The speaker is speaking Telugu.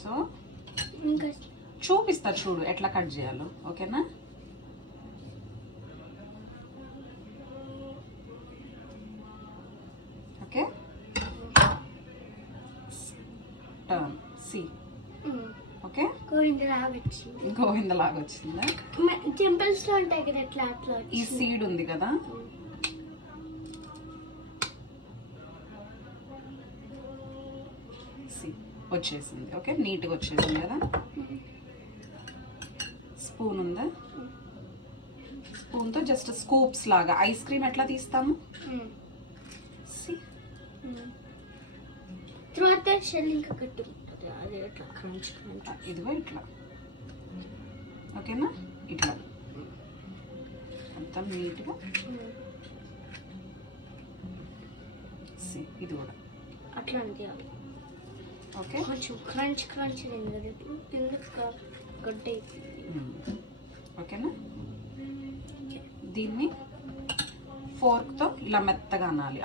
సో చూపిస్తా చూడు ఎట్లా కట్ చేయాలో, ఓకేనా? Okay, turn C. ఓకే, గోవిందలాగా వచ్చిందా? టెంపుల్స్ లో ఉంటాయి కదా ఎట్లా అట్లా. ఈ సీడ్ ఉంది కదా, వచ్చేసింది. ఓకే, నీట్గా వచ్చేసింది కదా. స్పూన్ ఉందా? స్పూన్తో జస్ట్ స్కూప్స్ లాగా ఐస్ క్రీమ్ ఎట్లా తీస్తాము, ఇదిగో ఇట్లా. ఓకేనా? ఇట్లా మొత్తం నీట్గా. ఇది కూడా అట్లా. ఓకే, కొంచెం క్రంచ్ క్రంచ్ గడ్డ. ఓకేనా? దీన్ని ఫోర్క్తో ఇలా మెత్తగా అనాలి.